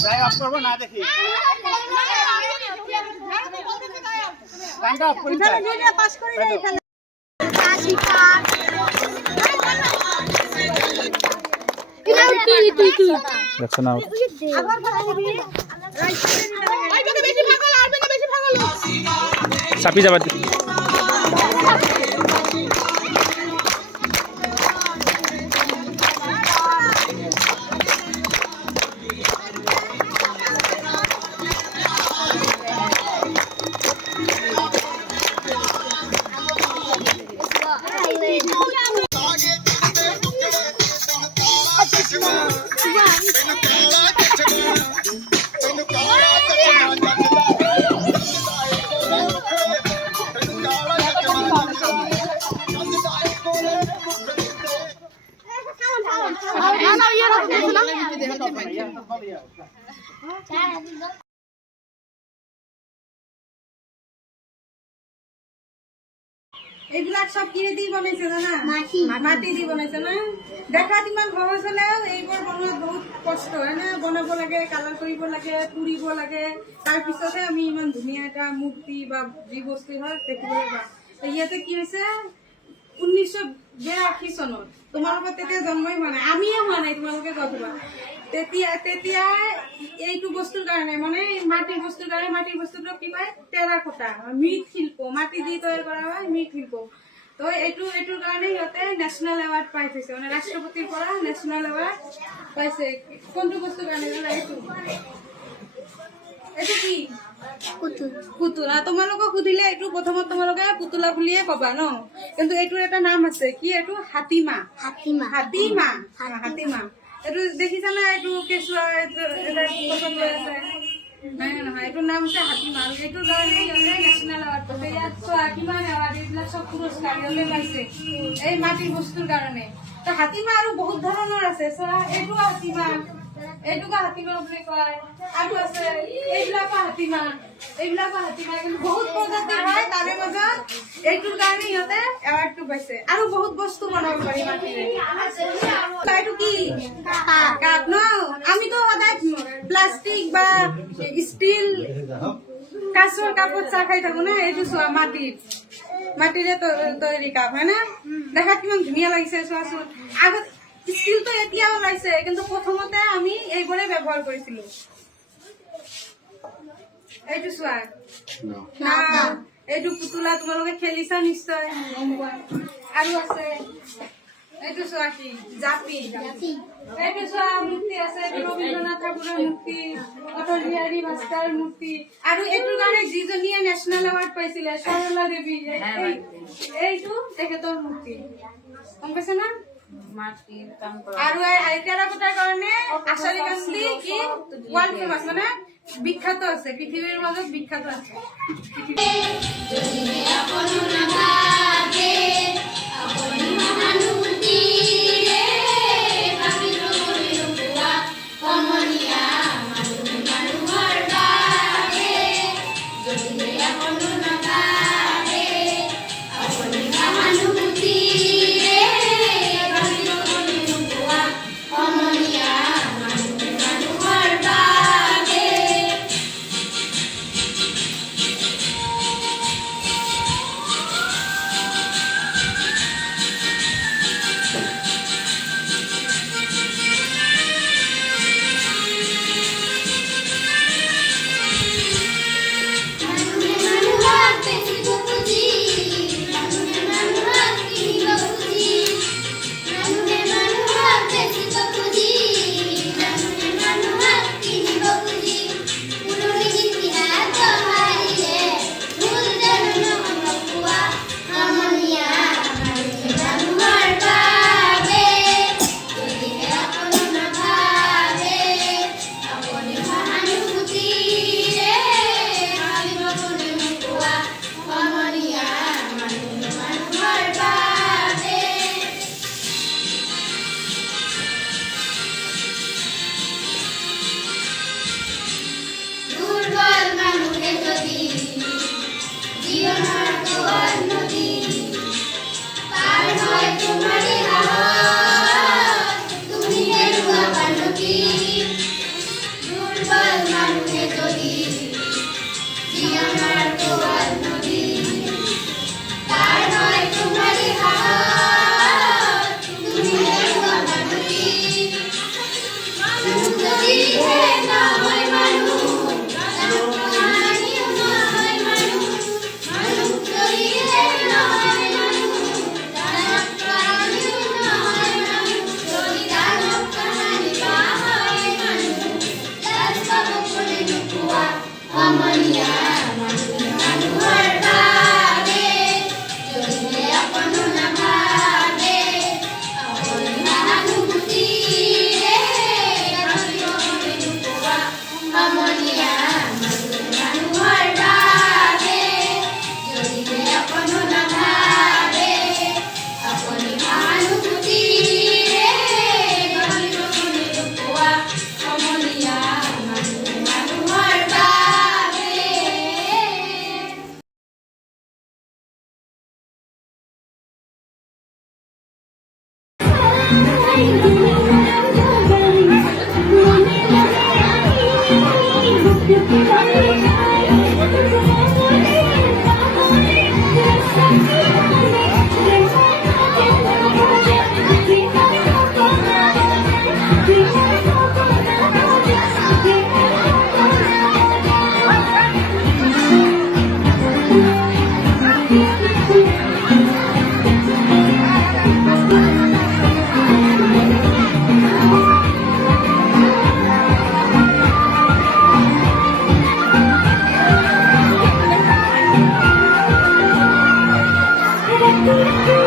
Drive of করবো না দেখি গানটা অফ করি পাস করে দেই এখানে দেখছো না চাপি যাবা এইবিলাক সব কিনে দি বনাইছে জানা মাটি দি বনাইছে না দেখাত ইমান সহজ হলেও এইবোৰ বনোৱাত বহুত কষ্ট হয় না বনাব লাগে কালাৰ কৰিব লাগে পুৰিব লাগে তাৰপিছতহে আমি ইমান ধুনীয়া এটা মূৰ্তি বা যি বস্তু হয় দেখিবলৈ পাওঁ ইয়াতে কি হৈছে 1982 চনত তোমালোকৰ তেতিয়া জন্মই হোৱা নাই আমিয়ে হোৱা নাই তোমালোকে গধবা তেতিয়া এইটো বস্তুৰ কাৰণে মানে মাটিৰ বস্তুৰ কাৰণে মাটিৰ বস্তুটো কি কয় টেৰাকোটা মৃৎশিল্প মাটি দি তৈয়াৰ কৰা হয় মৃৎশিল্প তো এইটোৰ কাৰণে সিহঁতে নেশ্যনেল এৱাৰ্ড পাই থৈছে মানে ৰাষ্ট্ৰপতিৰ পৰা নেশ্যনেল এৱাৰ্ড পাইছে কোনটো বস্তুৰ কাৰণে জানা এইটো কি পুতুলা তোমালোকক সুধিলে এইটো প্ৰথমত তোমালোকে পুতুলা বুলিয়ে কবা ন কিন্তু এইটোৰ এটা নাম আছে কি এইটো হাতীমা এইটো দেখিছা না এইটো কেঁচুৱা পচন্দ হৈ আছে নহয় এইটোৰ নাম হৈছে হাতীমা এইটোৰ কাৰণে নেশ্যনেল এৱাৰ্ড পাইছে ইয়াত চোৱা কিমান এৱাৰ্ড এইবিলাক চব পুৰস্কাৰ ইহঁতে পাইছে এই মাটিৰ বস্তুৰ কাৰণে তো হাতীমা আৰু বহুত ধৰণৰ আছে চোৱা এইটো হাতীমা এইটোকো হাতীমা বুলি কয় আৰু আছে এইবিলাকো হাতীমা কিন্তু বহুত প্ৰজাতিৰ হয় তাৰে মাজত এইটোৰ কাৰণে সিহঁতে এৱাৰ্ডটো পাইছে আৰু বহুত বস্তু বনাব পাৰি মাটিৰে এইটো কি কাপ ন আমিতো সদায় প্লাষ্টিক বা ষ্টিল কাঁচৰ কাপত চাহ খাই থাকো না এইটো চোৱা মাটিৰে তৈয়াৰী কাপ হয় না দেখাত কিমান ধুনীয়া লাগিছে চোৱাচোন আগত ষ্টিলটো এতিয়া ওলাইছে কিন্তু প্ৰথমতে আমি এইবোৰে ব্যৱহাৰ কৰিছিলো এইটো চোৱা না এইটো পুতুলা তোমালোকে খেলিছা নিশ্চয় আৰু আছে এইটো চোৱা কি জাপি এইটো চোৱা মূৰ্তি আছে ৰবীন্দ্ৰনাথ ঠাকুৰৰ মূৰ্তি অটল বিহাৰী বাজপেয়ীৰ মূৰ্তি আৰু এইটোৰ কাৰণে যিজনীয়ে নেশ্যনেল এৱাৰ্ড পাইছিলে সৰলা দেৱী এইটো তেখেতৰ মূৰ্তি গম পাইছে না আৰু টেৰাকোটাৰ কাৰণে আচাৰী কান্দি কি ৱৰ্ল্ড ফেমাছ মানে বিখ্যাত আছে পৃথিৱীৰ মাজত বিখ্যাত আছে Thank you.